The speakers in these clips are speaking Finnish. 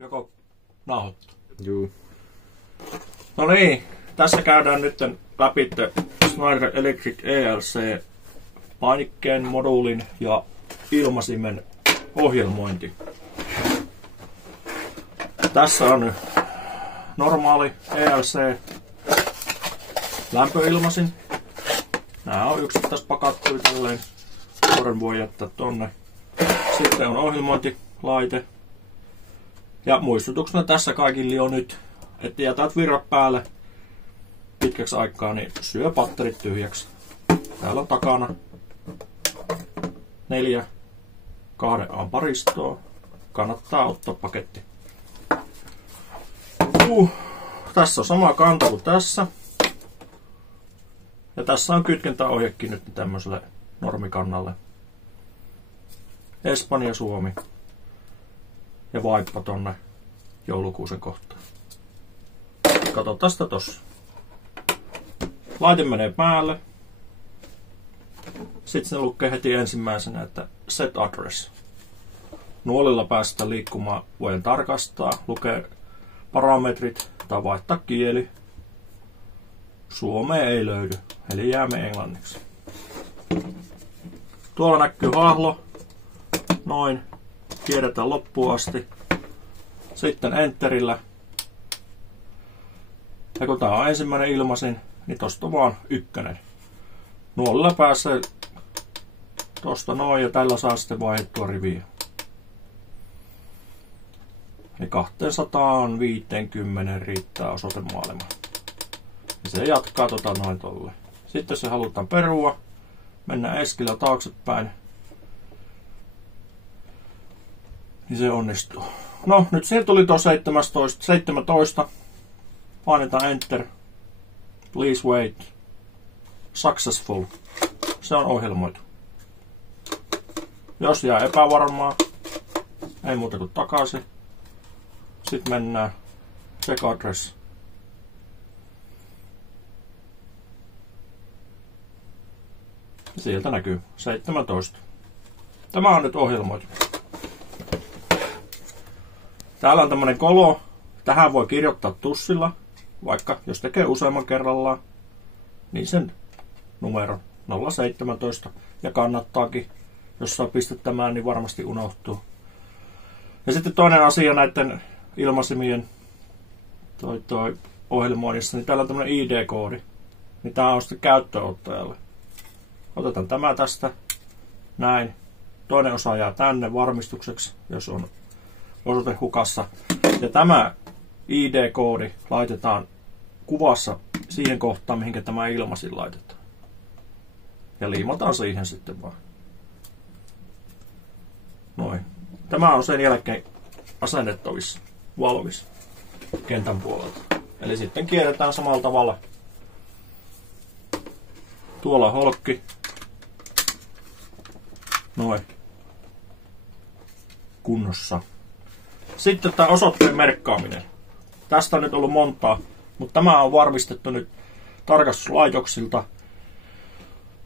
Joko nauhoittaa? Juu. No niin, tässä käydään nyt läpi Schneider Electric ELC painikkeen, moduulin ja ilmasimen ohjelmointi. Tässä on normaali ELC lämpöilmasin. Nämä on yksittäispakattuja tälleen. Suoran voi jättää tonne. Sitten on ohjelmointilaite. Ja muistutuksena tässä kaikille jo nyt, että jätät virrat päälle pitkäksi aikaa, niin syö patterit tyhjäksi. Täällä on takana 4 2 amparistoa. Kannattaa ottaa paketti. Tässä on sama kanta kuin tässä. Ja tässä on kytkentäohjekin nyt tämmöiselle normikannalle. Espanja, Suomi. Ja vaippa tonne joulukuusen kohtaan. Katsotaan sitä tossa. Laite menee päälle. Sitten se lukee heti ensimmäisenä, että set address. Nuolilla päästään liikkumaan, voidaan tarkastaa, lukee parametrit tai vaihtaa kieli. Suomea ei löydy, eli jäämme englanniksi. Tuolla näkyy hahlo. Noin. Kierretään loppuun asti. Sitten enterillä. Ja kun tää on ensimmäinen ilmasin, niin tosta on vaan 1. Nuolilla pääsee tosta noin ja tällä saa sitten vaihdettua riviä. Eli 250 riittää osoitemaailma. Ja se jatkaa noin tolle. Sitten jos se halutaan perua, mennään eskillä taaksepäin, niin se onnistuu. No, nyt siihen tuli tuo 17. Painetaan Enter. Please wait. Successful. Se on ohjelmoitu. Jos jää epävarmaa, ei muuta kuin takaisin. Sitten mennään check address. Sieltä näkyy 17. Tämä on nyt ohjelmoitu. Täällä on tämmönen kolo. Tähän voi kirjoittaa tussilla, vaikka jos tekee useamman kerrallaan, niin sen numero 017. Ja kannattaakin, jos saa pistettämään, niin varmasti unohtuu. Ja sitten toinen asia näiden ilmaisimien ohjelmoinnissa, niin täällä on tämmönen ID-koodi. Niin tää on sitten käyttöönottajalle. Otetaan tämä tästä. Näin. Toinen osa jää tänne varmistukseksi, jos on osoite hukassa. Ja tämä ID-koodi laitetaan kuvassa siihen kohtaan, mihin tämä ilmasin laitetaan. Ja liimataan siihen sitten vaan. Noin. Tämä on sen jälkeen asennettavissa, valmis kentän puolelta. Eli sitten kierretään samalla tavalla. Tuolla holkki. Noin. Kunnossa. Sitten tämä osoitteen merkkaaminen. Tästä on nyt ollut montaa, mutta tämä on varmistettu nyt tarkastuslaitoksilta.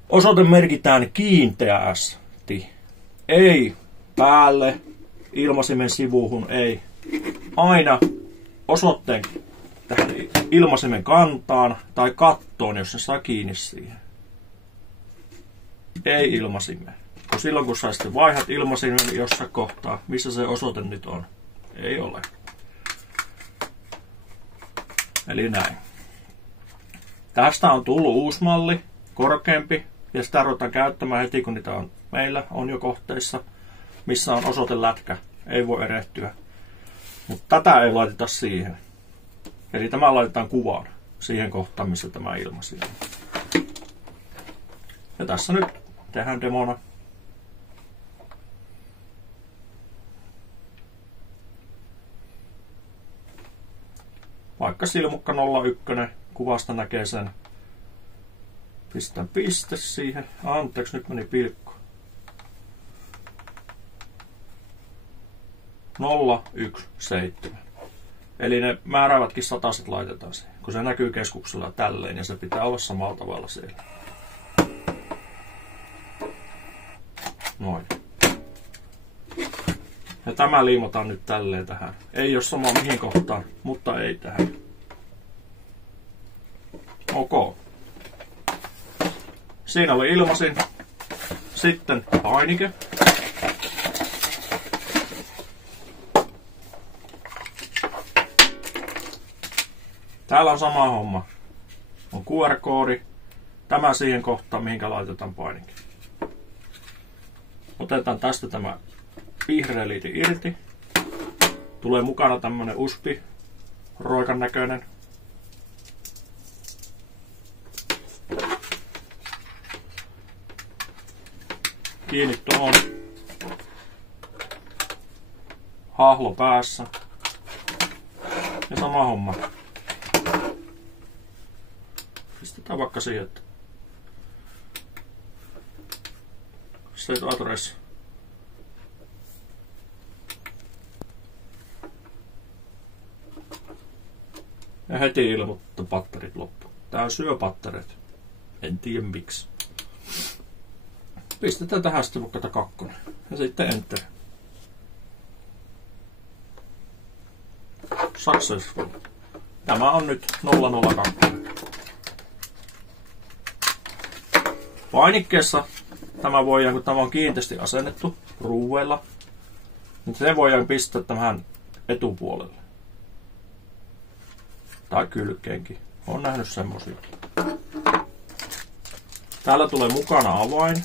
Osoite merkitään kiinteästi. Ei päälle, ilmasimen sivuun, ei. Aina osoitteen tähän ilmasimen kantaan tai kattoon, jos se saa kiinni siihen. Ei ilmasimeen. Silloin kun sä sitten vaihdat ilmasimen jossain kohtaa, missä se osoite nyt on. Ei ole. Eli näin. Tästä on tullut uusi malli, korkeampi, ja sitä ruvetaan käyttämään heti, kun niitä on meillä on jo kohteissa, missä on osoitelätkä. Ei voi erehtyä. Mutta tätä ei laiteta siihen. Eli tämä laitetaan kuvaan siihen kohtaan, missä tämä ilmasi. Ja tässä nyt tehdään demona. Vaikka silmukka 01 kuvasta näkee sen. Pistän piste siihen. Anteeksi, nyt meni pilkku. 017. Eli ne määräävätkin sataset laitetaan siihen. Kun se näkyy keskuksella tälleen, ja se pitää olla samalla tavalla siellä. Noin. Ja Ja tämä liimataan nyt tälleen tähän. Ei ole sama mihin kohtaan, mutta ei tähän. Ok. Siinä oli ilmasin. Sitten painike. Täällä on sama homma. On QR-koodi. Tämä siihen kohtaan, mihinkä laitetaan painike. Otetaan tästä tämä vihreä liiti irti. Tulee mukana tämmönen USB roikan näköinen. Kiinni tuohon. Hahlo päässä. Ja sama homma. Pistetään vaikka siihen, että state address. Ja heti ilmoittaa patterit loppu. Tää syö patterit. En tiedä miksi. Pistetään tähän sitten vaikka 2. Ja sitten enter. Successful. Tämä on nyt 002. Painikkeessa tämä voidaan, kun tämä on kiinteästi asennettu ruuveilla, niin se voidaan pistää tähän etupuolelle. Tai kylkeenkin. Olen nähnyt semmosia. Täällä tulee mukana avain.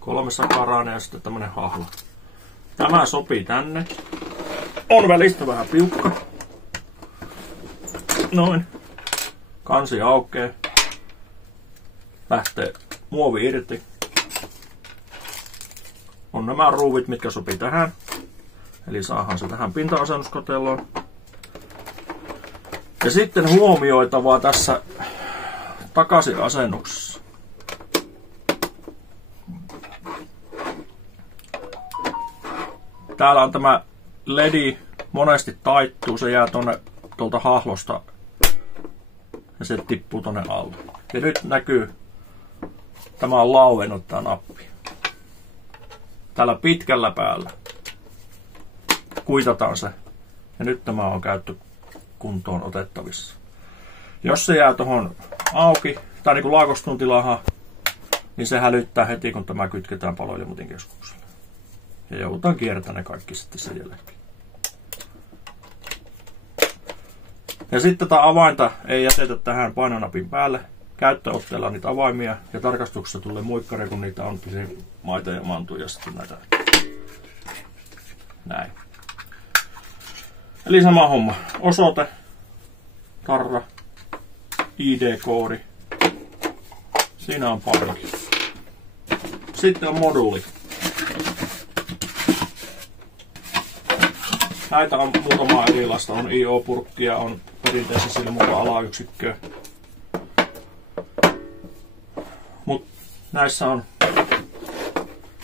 3 sakarainen ja sitten tämmönen hahlo. Tämä sopii tänne. On välistä vähän piukka. Noin. Kansi aukeaa. Lähtee muovi irti. On nämä ruuvit, mitkä sopii tähän. Eli saadaan se tähän pinta-asennuskoteloon. Ja sitten huomioitavaa tässä takaisin asennuksessa. Täällä on tämä ledi, monesti taittuu, se jää tuolta hahlosta ja se tippuu tonne alle. Ja nyt näkyy, tämä on lauennut tää nappi. Täällä pitkällä päällä kuitataan se ja nyt tämä on käyttökuntoon otettavissa. Jos se jää tuohon auki tai niin kuin laakostun tilahan, niin se hälyttää heti kun tämä kytketään paloilmoituskeskukselle. Ja joudutaan kiertämään ne kaikki sitten sen jälkeen. Ja sitten tätä avainta ei jätetä tähän painonapin päälle. Käyttöotteella on niitä avaimia ja tarkastuksessa tulee muikkari, kun niitä on maita ja mantuja sitten näitä. Näin. Eli sama homma. Osoite, tarra, ID-koodi. Siinä on painike. Sitten on moduuli. Näitä on muutama erilaista. On IO-purkkia, on perinteisessä silmuka alayksikköä. Mut näissä on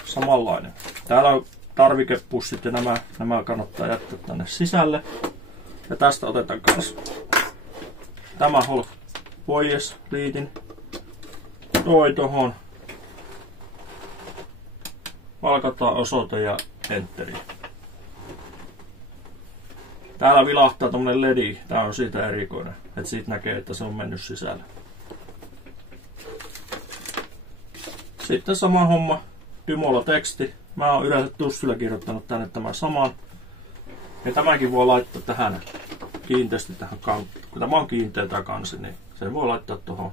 samanlainen. Täällä on tarvikepussit ja nämä kannattaa jättää tänne sisälle. Ja tästä otetaan kanssa tämä pois liitin. Toi tohon. Valkataan osoite ja enteri. Täällä vilahtaa tommonen ledi. Tää on siitä erikoinen. Että siitä näkee, että se on mennyt sisälle. Sitten sama homma. Dymolla teksti. Mä oon yleensä tussilla kirjoittanut tänne tämän saman. Ja tämäkin voi laittaa tähän kiinteästi tähän kanttiin. Kun tämä on kiinteä tää kansi, niin sen voi laittaa tuohon.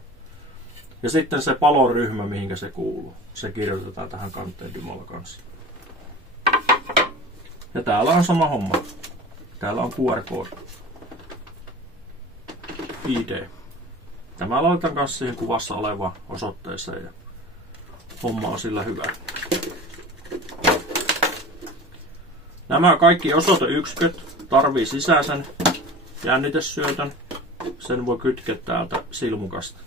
Ja sitten se paloryhmä, mihinkä se kuuluu. Se kirjoitetaan tähän kanteen Dymolla kanssa. Ja täällä on sama homma. Täällä on QR-koodi. ID. Tämä laitan kanssa siihen kuvassa olevaan osoitteeseen ja homma on sillä hyvä. Nämä kaikki osoiteyksiköt tarvii sisäisen jännitesyötön. Sen voi kytkeä täältä silmukasta.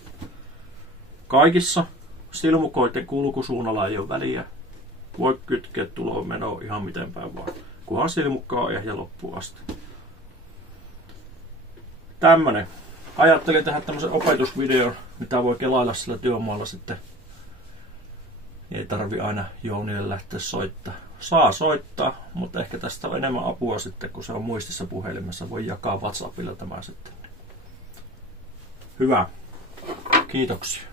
Kaikissa silmukoiden kulkusuunnalla ei ole väliä. Voi kytkeä tuloon menoa ihan miten päin vaan. Kunhan silmukka on ehjä loppuun asti. Tämmönen. Ajattelin tehdä tämmösen opetusvideon, mitä voi kelailla sillä työmaalla sitten Ei tarvi aina Jounille lähteä soittaa. Saa soittaa, mutta ehkä tästä on enemmän apua sitten, kun se on muistissa puhelimessa. Voi jakaa WhatsAppilla tämä sitten. Hyvä. Kiitoksia.